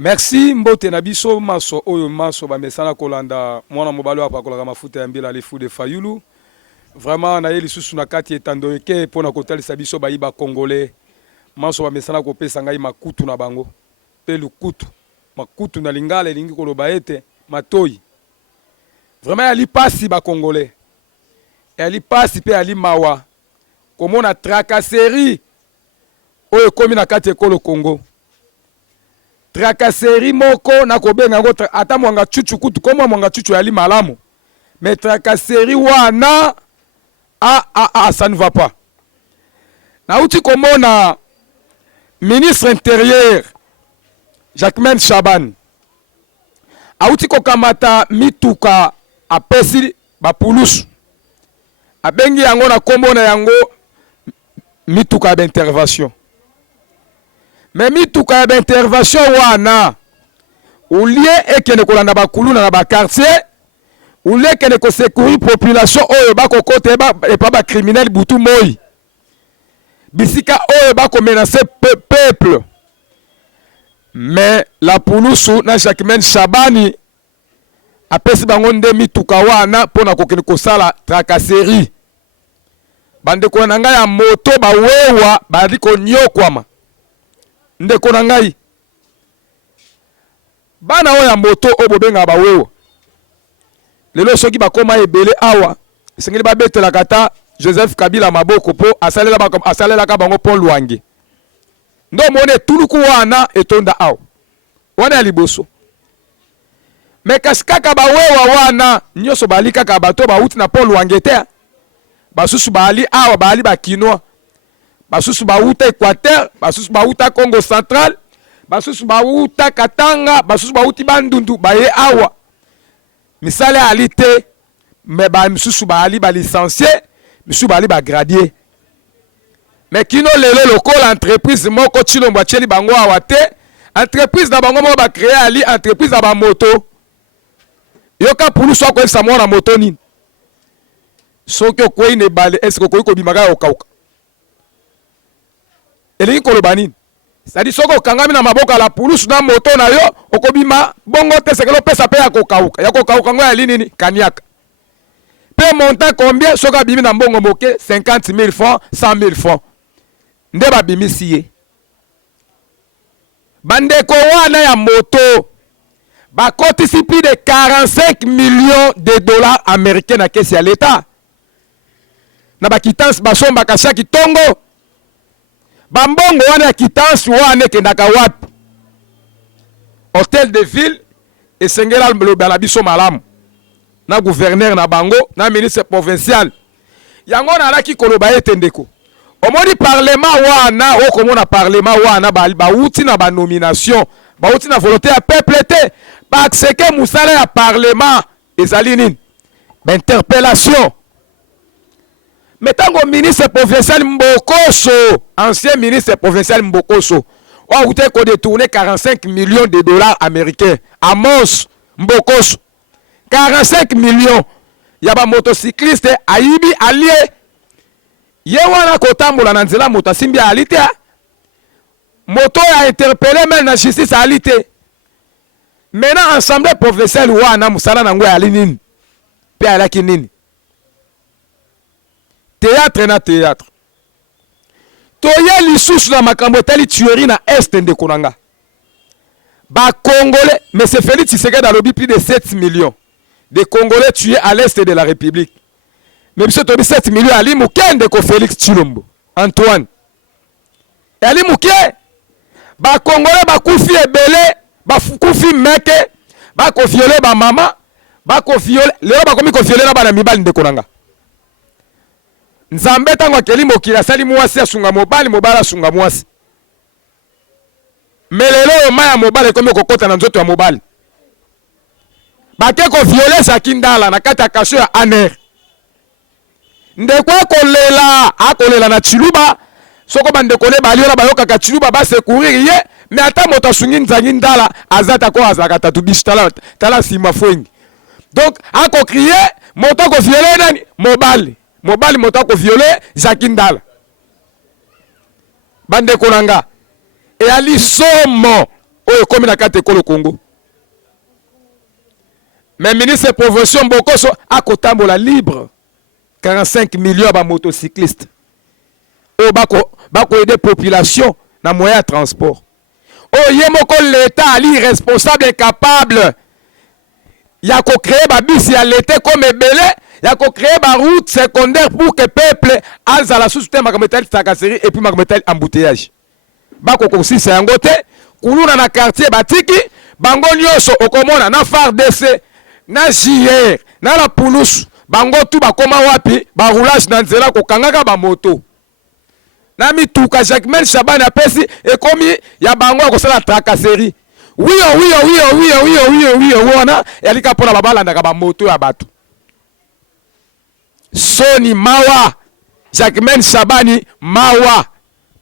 Merci mbote na biso maso oyo maso bamesana kolanda mwana mobali wa pakolaka mafuta ya mbila lefu de Fayulu. Vraiment na ye lisusu na kati etando ke pona kotalisa biso bayiba congolais. Maso bamesana kopesa ngai makutu na bango. Pe lukutu. Makutu na lingala elingi koloba ete matoi. Vraiment ali pasi ba congolais. Ali pasi pe ali mawa. Komona tracasserie oyo komi na kati ekolo Congo. Tracasserie moko na kobenga ngo ata mwanga chuchu kutu koma mwanga chuchu yali malamu. Mais tracasserie wana ça ne va pas. Na uti komona ministre intérieur Jacquemain Chaban. Auti kokamata mituka apesi bapulusu. Abengi yango na kombo na yango mituka d'intervention. Mais mituka d'intervention wana ulie ekene kolanda bakuluna na ba quartier ulie ekene ko secourir population oyo bako kote pa ba criminel butu moi bisika oyo bako menacer peuple. Mais la pulusu na Jacquemain Chabani apesi bango nde mituka wana pona kokene kosala tracasserie. Bande ko na ngai ya moto bawewa badi ko nyokwama ndeko na ngai bana oya moto obobenga bawewa lelo soki bakoma ebele awa esengeli babetela kata Joseph Kabila maboko po asalela ka bango Paul Lwange ndo mone tuluku wana etonda awa wana ya liboso. Me kaskaka bawewa wana nyoso bali kaka bato bauti na Paul Lwange te basusu bali awa bali bakinoa basusu bauta Équateur, basusu bauta Congo Central, basusu bauta Katanga, basusu bauti Bandundu, baye awa. Misale alite, mais ba misusu bali ba licencié, misusu bali ba gradué. Mais kino lelo lokola entreprise moko chilomba cheli bango awa te, entreprise na bango mo ba créer ali entreprise na ba moto. Yoka pulu so ko esa mona moto nini. Soki ko ine bale esko ko bimaka okauka. Elingi koloba nini? C'est-à-dire soko kangami na maboka la pulusu na moto na yo okobima bongo te sekelo pesa pe ya kokauka. Ya kokauka ngo ya nini? Kaniaka. Pe montant combien? Soka bimi na mbongo moke 50 000 francs, 100 000 francs. Nde ba bimi siye. Bandeko wana ya moto ba kotisi plus de 45 millions de dollars américains na kesi ya l'État. Na ba quittance basomba ka chaque tongo. Bambongo wana ya kitansi wana kendaka wapi? Hôtel de ville esengela lobala biso malamu. Na gouverneur na bango, na ministre provincial. Yango na laki koloba ete ndeko. Omoni parlement wana, okomona parlement wana ba uti na ba nomination, ba uti na volonté ya peuple te. Ba akseke musala ya parlement ezali nini? Ba interpellation. Metango ministre provincial Mbokoso, ancien ministre provincial Mbokoso, a outé qu'on détourné 45 millions de dollars américains. Amos Mbokoso, 45 millions. Yaba motocycliste Aibi allié. Yewana kotambola na nzela moto simbi alite. Moto a interpellé même la justice alite. Maintenant assemblée provinciale wana musala na ngwe ali nini? Pe alaki nini? Théâtre na théâtre. Toye lisusu na makambo tali tuerie na est de Konanga. Ba Congolais, mais c'est Félix Tshisekedi a lobby plus de 7 millions de Congolais tués à l'est de la République. Mais monsieur Tobi 7 millions ali mukende ko Félix Tshilombo, Antoine. Ali muke ba Congolais ba kufi ebele, ba kufi meke, ba ko violer ba mama, ba ko violer, leo ba komi ko violer na bana mibali de Konanga. Nzambe tango akeli mokili asali mwasi asunga mobali mobala asunga mwasi. Melelo yo maya mobali komi kokota na nzoto ya mobali. Bake ko violer Sakindala na kati ya kasho ya aner. Ndeko akolela na Chiluba soko bandeko ne baliola bayoka ka Chiluba ba secourir ye mais ata moto asungi nzangi ndala azata ko azaka tatu bistala tala sima fwengi. Donc ako crier moto ko violer nani mobali. Mobali moto ko violer Zakindala. Bande konanga. Et ali somo oyo komi na kati ekolo Congo. Mais ministre promotion Bokoso a kotambola libre 45 millions de motocyclistes. O bako aider population na moyen de transport. O yemoko l'État ali responsable et capable. Ya ko créer ba bus ya l'été comme belé, ya ko créer ba route secondaire pour que peuple azala sous système makameta takaseri et puis makameta embouteillage. Bako ko si c'est yangote, kuluna na quartier batiki, bango nyoso okomona na FARDC, na JR, na la Poulousse, bango tu bakoma wapi, ba roulage na nzela ko kangaka ba moto. Na mituka Jacquemain Shabani apesi ekomi ya bango akosala tracasserie. Oui, wana yalika pona babala ndaka ba moto ya bato. Soni mawa Jacquemain Shabani mawa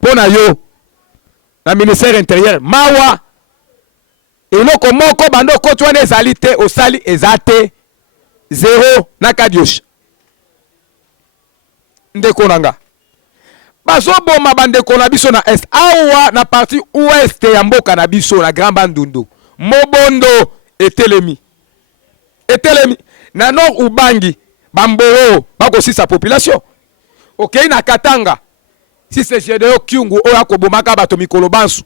pona yo na ministère intérieur mawa eloko moko bando ko twana ezali te osali ezate zéro na kadiosh ndeko nanga bazo boma bandeko na biso na est awa na partie ouest ya mboka na biso na Grand Bandundu mobondo etelemi na nord ubangi bamboro bako sisa population okay na Katanga si c'est Gédéon Kyungu oya ko bomaka bato mikolo bansu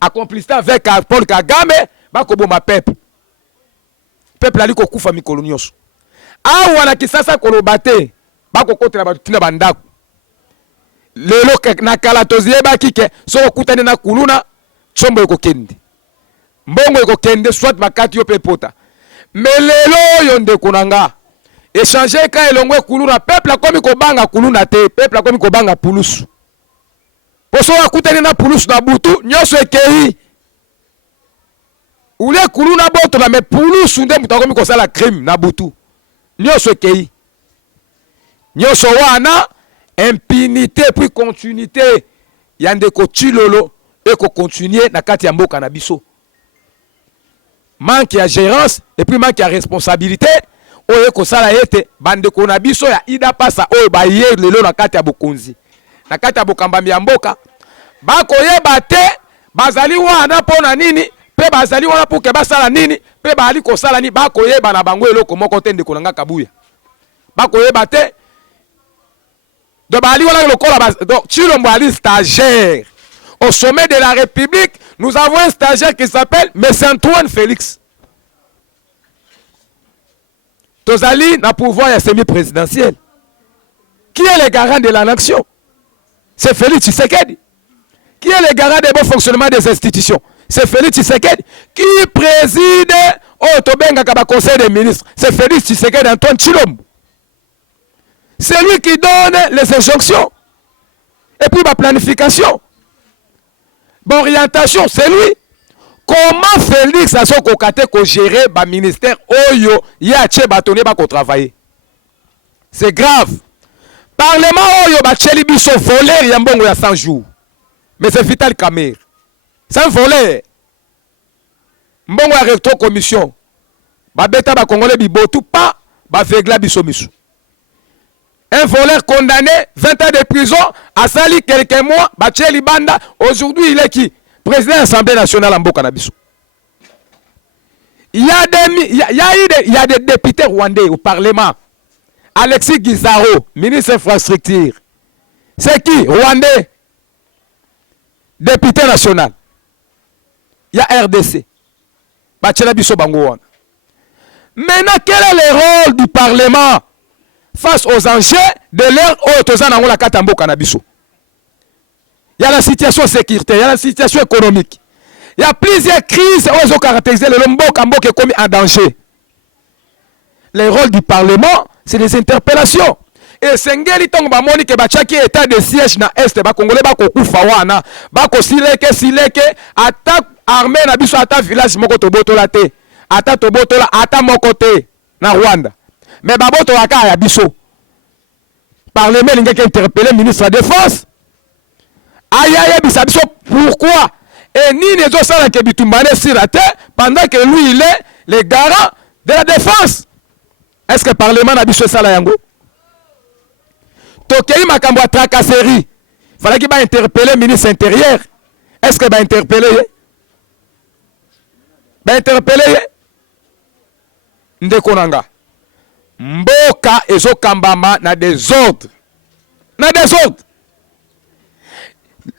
accomplissé avec Paul Kagame bako boma peuple ali ko kufa mikolo nyonso awa na Kisasa kolobate bako kotela bato tina bandako lelo na kala tozieba kike so kutane na kuluna chombo ekokende mbongo ekokende soit makati yo pepota melelo yo nde kunanga échanger ka elongwe kuluna peuple akomi ko banga kuluna te peuple akomi ko banga pulusu poso akutane na pulusu na butu nyoso ekei ule kuluna boto na me pulusu nde mutu akomi ko sala crime na butu nyoso ekei nyoso wana impunité puis continuité yande ko chilolo et ko continuer na kati ya mboka na biso manque ya gérance et puis manque ya responsabilité oyo ko sala ete bande ko na biso ya ida pasa oyo ba ye lelo na kati ya bokonzi na kati ya bokambami ya mboka bako yeba te bazali wana pona nini pe bazali wana pour ke basala nini pe bali ko sala ni bako yeba na bango eloko moko te ndeko nanga kabuya bako yeba te de Bali wala lokola donc Chilombo Ali stagiaire au sommet de la République. Nous avons un stagiaire qui s'appelle M. Antoine Félix. Tozali na pouvoir ya semi-présidentiel. Qui est le garant de la nation? C'est Félix Tshisekedi. Qui est le garant du bon fonctionnement des institutions? C'est Félix Tshisekedi. Qui préside au Tobenga Kaba Conseil des ministres? C'est Félix Tshisekedi Antoine Chilombo. C'est lui qui donne les injonctions. Et puis ma planification. Bon, orientation, c'est lui. Comment Félix a son kokate ko gérer ba ministère oyo yache batone ba ko travailler? C'est grave. Parlement oyo ba cheli biso voler ya mbongo ya 100 jours. Mais c'est Vital Kamerhe. C'est un voler. Mbongo ya recto commission. Ba beta ba congolais bibotu pas ba vegla biso misu. Un voleur condamné, 20 ans de prison, a sali quelques mois, Bacheli Banda, aujourd'hui il est qui? Président de l'Assemblée nationale en Bokanabiso. Il y a des députés rwandais au Parlement. Alexis Guizaro, ministre infrastructure. C'est qui? Rwandais. Député national. Il y a RDC. Bachela Biso Bango. Maintenant, quel est le rôle du Parlement face aux enjeux de l'ère où la Katambo Kanabiso? Il y a la situation sécuritaire, il y a la situation économique. Il y a plusieurs crises où ils ont caractérisé le Lombo Kambo qui est commis en danger. Le rôle du Parlement, c'est des interpellations. Et Sengeli Tong Bamoni ke bachaki état de siège na Est, ba Congolais ba kokufa wana, ba ko sileke attaque armée na biso ata village moko tobotola te. Ata tobotola ata moko te na Rwanda. Mais baboto waka ya biso. Parlement l'ingé qui interpellé le ministre de la Défense. Aïe biso pourquoi? Et ni les autres salles qui bitumbane sur la terre pendant que lui il est le garant de la défense. Est-ce que le Parlement n'a biso sala yango? Tokei makambo a tracasserie. Fallait qu'il va interpeller le ministre intérieur. Est-ce qu'il va interpeller? ba interpeller ndeko nanga. Mboka ezo kambama na désordre. Na désordre.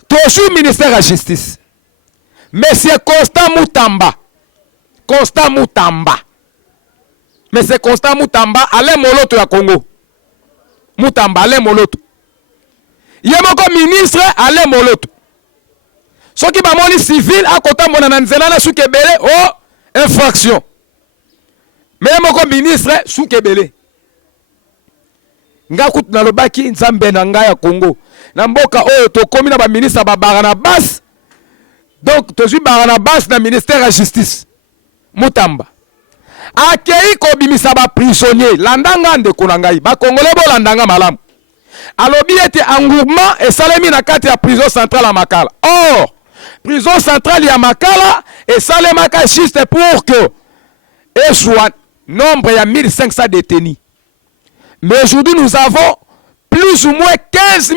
Toujours ministère de la justice. Monsieur Constant Mutamba. Constant Mutamba. Monsieur Constant Mutamba, Alain Moloto ya Congo. Mutamba, Alain Moloto. Yemoko ministre, Alain Moloto. Soki ba moni civil, à côté mona nanzela na soukebele, oh, infraction. Mais yemoko ministre, soukebele. Nga kutu na lobaki nzambe na nga ya Congo. Na mboka oyo tokomi na ba ministre ba Barnabas. Donc tozwi Barnabas na ministère de la justice. Mutamba. Akei ko bimisa ba prisonnier landanga ndeko na ngai ba congolais bo landanga malamu. Alobi ete engouement et salemi na kati ya prison centrale à Makala. Or, prison centrale ya Makala et salema ka juste pour que et soit nombre ya 1500 détenus. Mais aujourd'hui, nous avons plus ou moins 15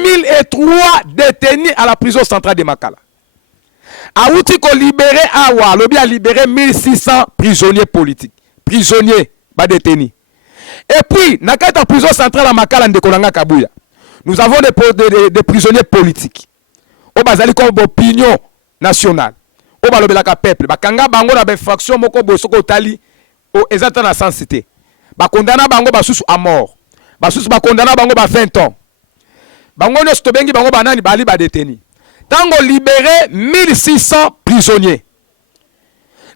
003 détenus à la prison centrale de Makala. Aouti ko libéré Awa, Lobi a libéré 1600 prisonniers politiques. Prisonniers, pas détenus. Et puis, dans la prison centrale à Makala, Kabouya, nous avons des prisonniers politiques. Au bazali comme opinion nationale. Au balobelaka peuple. Bakanga bango na faction moko bosoko tali au exactement la sensité. Bakondana bango basusu à mort. Basusu bakondana bango ba 20 ans. Bango ne stobengi bango banani bali ba détenu. Tango libéré 1600 prisonniers.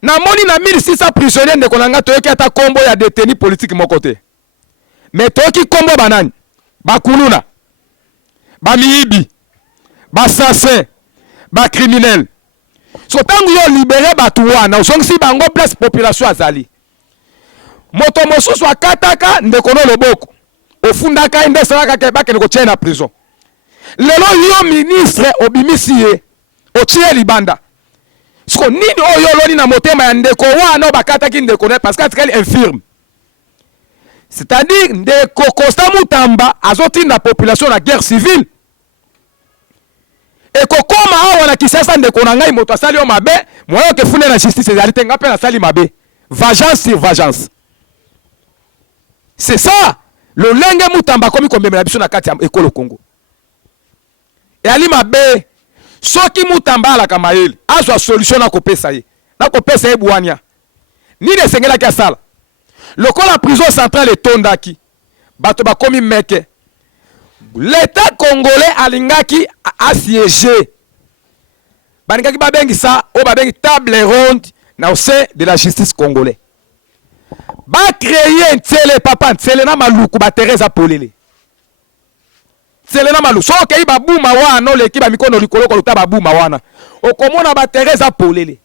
Na moni na 1600 prisonniers ndeko nanga toyoki ata kombo ya détenu politique mon côté. Mais toyoki kombo banani. Bakuluna. Ba miibi. Ba assassin. Ba criminel. So tango yo libéré batu wana osongisi bango place population azali. Moto mosusu akataka ndeko no loboko. Ofundaka inde salaka ke bakene ko tia na prison. Lelo yo ministre obimisiye otie libanda. Siko nini oyo loni na motema ya ndeko wana bakataki ndeko ne parce qu'elle infirme. C'est-à-dire ndeko Constant Mutamba azoti na population na guerre civile. Et kokoma awa na kisasa ndeko na ngai moto asali o mabe, moyo ke fune na justice ezali ngape na sali mabe. Vengeance sur vengeance. C'est ça. Le lenge Mutamba komi kombemela biso na kati ya ekolo Congo. Et ali mabe soki Mutamba ala kamaeli azwa solution na kopesa ye. Na kopesa ye buania. Ni de sengela ki asala. Lokola prison centrale etondaki. Bato bakomi meke. L'État congolais alingaki assiégé. Baningaki babengi ça o babengi table ronde na au sein de la justice congolaise. Ba créer ntele papa ntele na maluku ba Teresa Polele. Ntele na maluku so ke ba buma wana leki ba mikono likolo ko luta ba buma wana. Okomona ba Teresa Polele.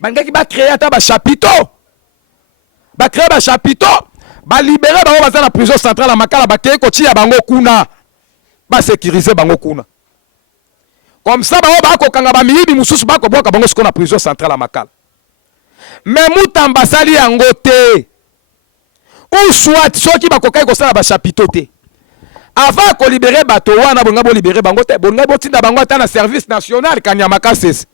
Baningaki ba créer ata ba chapiteau. Ba créer ba chapiteau, ba libérer ba baza na prison centrale à Makala ba kei ko tia bango kuna. Ba sécuriser bango kuna. Comme ça ba ko kanga ba miyibi mususu ba ko boka bango siko na prison centrale à Makala. Mais Mutamba sali yango te. Ou soit soki ba kokai ko sala ba chapiteau te. Avant ko libérer bato wana bonga bo libérer bango te, bonga bo tinda bango ata na service national Kanyamaka sese.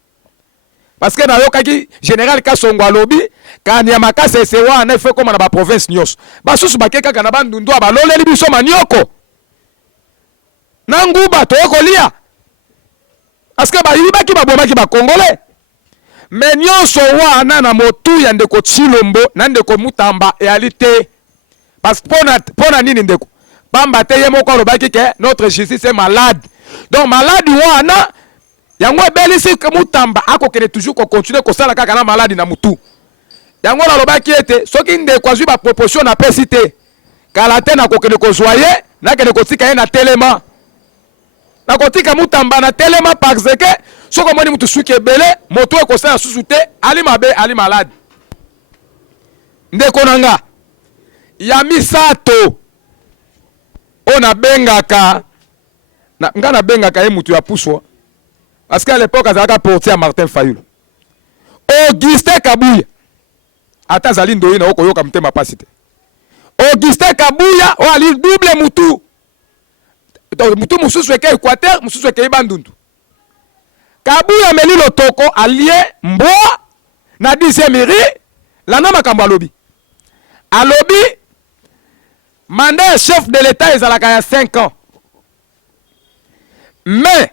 Parce que na yokaki général Kasongo alobi Kanyamaka sese wana fait comme na ba province nyos. Ba susu bakeka kana bandundu ba loleli biso manioko. Nangu bato kolia. Parce que ba yibaki ba bomaki ba congolais. Mais nyonso wana na motu ya ndeko Chilombo na ndeko Mutamba e alite. Parce que pona nini ndeko bamba te yemo ko lobaki ke notre justice est malade. Donc malade wana yango belisi ke Mutamba akokene toujours ko continuer ko sala kaka na malade na mutu. Yango na lobaki ete soki ndeko azwi ba proposition na pesite kala te na kokene ko joyer na kene ko tika ye na telema. Na kotika Mutamba na telema parce que soko moni mutu suki ebele moto e ko sala susu te ali mabe ali malade. Ndeko nanga ya misato ona bengaka na ngana bengaka ye mutu ya puswa parce qu'à l'époque azalaka portier Martin Fayulu. Augustin Kabouya ata zali ndoyi na okoyoka mtema pasite. Augustin Kabouya o ali double mutu. Mutu mususu eke Équateur, mususu eke Bandundu. Kabouya meli lotoko allié Mboa na 10e iri lana makambo alobi. Alobi mandat chef de l'État ezalaka ya 5 ans. Mais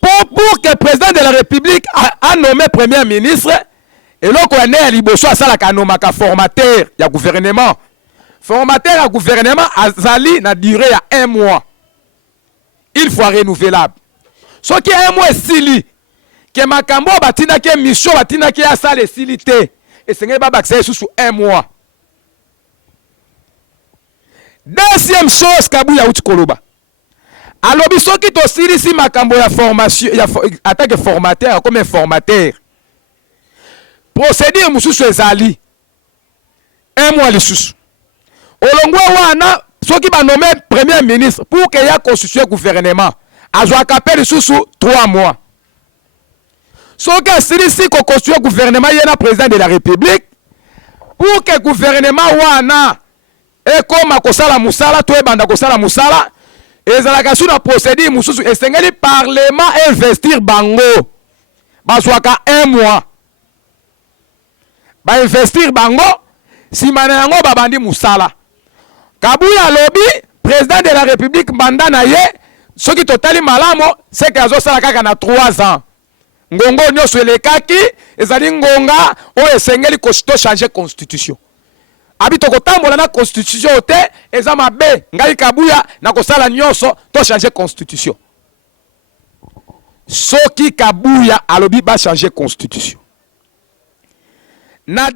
pour que le président de la République a nommé premier ministre, et là qu'on est à Liboso à salaka nomaka formateur ya gouvernement. Formateur à gouvernement azali na durée à 1 mois. Une fois renouvelable. Ce qui est 1 mois sili que makambo batina ke mission batina ke asale silité et c'est ngeba bakse sous 1 mois. Deuxième chose kabuya uti koloba. Alobi soki to silisi makambo ya formation ya attaque formateur comme formateur. Procédure mususu ezali 1 mois lisusu. Olongwa wana soki ba nommé premier ministre pour que ya constituer gouvernement. Azwa kapel lisusu 3 mois. Soki silisi ko constituer gouvernement yena président de la République pour que gouvernement wana et comme kosala musala to ebanda kosala musala ezalaka sur la procédure mususu esengeli parlement investir bango bazwaka 1 mois ba investir bango simana yango babandi musala. Kabuya lobi président de la République mbanda na ye soki totali malamo c'est que azosala kaka na 3 ans. Ngongo nyoso elekaki ezali ngonga o esengeli ko changer constitution. Abito kotambola na constitution te eza mabe ngai Kabuya na kosala nyonso to changer constitution. Soki Kabuya alobi ba changer constitution. Na